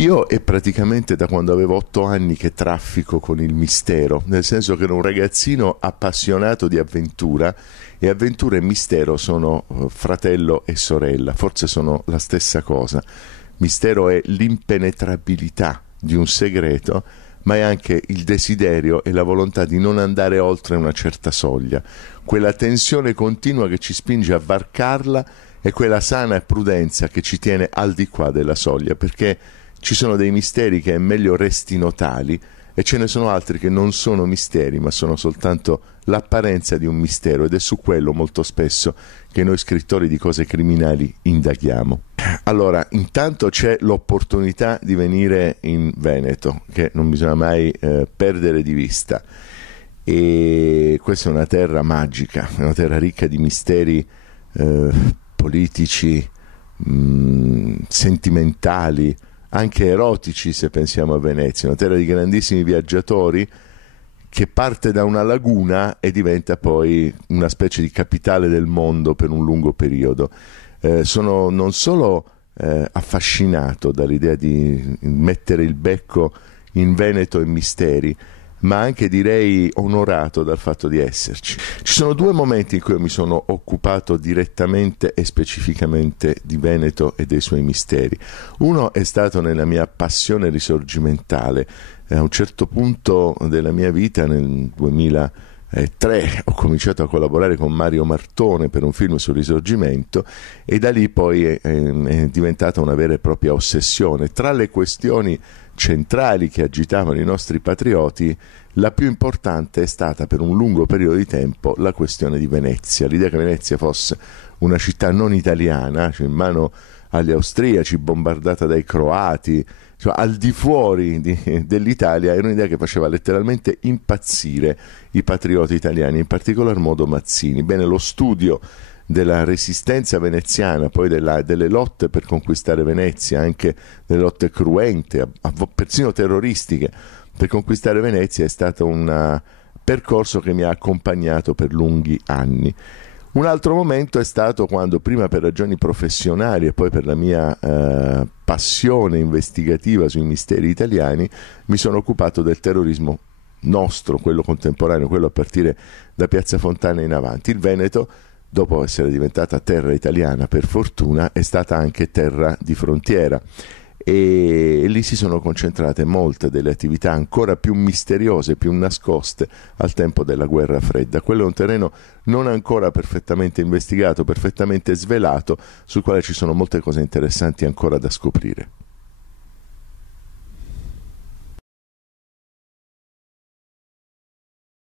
Io è praticamente da quando avevo 8 anni che traffico con il mistero, nel senso che ero un ragazzino appassionato di avventura e avventura e mistero sono fratello e sorella, forse sono la stessa cosa. Mistero è l'impenetrabilità di un segreto, ma è anche il desiderio e la volontà di non andare oltre una certa soglia, quella tensione continua che ci spinge a varcarla e quella sana prudenza che ci tiene al di qua della soglia, perché ci sono dei misteri che è meglio restino tali e ce ne sono altri che non sono misteri ma sono soltanto l'apparenza di un mistero, ed è su quello molto spesso che noi scrittori di cose criminali indaghiamo. Allora, intanto c'è l'opportunità di venire in Veneto, che non bisogna mai perdere di vista, e questa è una terra magica, è una terra ricca di misteri politici, sentimentali, anche erotici se pensiamo a Venezia, una terra di grandissimi viaggiatori che parte da una laguna e diventa poi una specie di capitale del mondo per un lungo periodo. Sono non solo affascinato dall'idea di mettere il becco in Veneto e misteri, ma anche direi onorato dal fatto di esserci. Ci sono due momenti in cui mi sono occupato direttamente e specificamente di Veneto e dei suoi misteri. Uno è stato nella mia passione risorgimentale. A un certo punto della mia vita, nel 2003, ho cominciato a collaborare con Mario Martone per un film sul Risorgimento e da lì poi è diventata una vera e propria ossessione. Tra le questioni centrali che agitavano i nostri patrioti, la più importante è stata per un lungo periodo di tempo la questione di Venezia, l'idea che Venezia fosse una città non italiana, cioè in mano agli austriaci, bombardata dai croati, cioè al di fuori dell'Italia, era un'idea che faceva letteralmente impazzire i patrioti italiani, in particolar modo Mazzini. Bene, lo studio della resistenza veneziana, poi delle lotte per conquistare Venezia, anche delle lotte cruente, persino terroristiche, per conquistare Venezia, è stato un percorso che mi ha accompagnato per lunghi anni. Un altro momento è stato quando, prima per ragioni professionali e poi per la mia passione investigativa sui misteri italiani, mi sono occupato del terrorismo nostro, quello contemporaneo, quello a partire da Piazza Fontana in avanti. Il Veneto, dopo essere diventata terra italiana per fortuna, è stata anche terra di frontiera e lì si sono concentrate molte delle attività ancora più misteriose, più nascoste al tempo della guerra fredda. Quello è un terreno non ancora perfettamente investigato, perfettamente svelato, sul quale ci sono molte cose interessanti ancora da scoprire.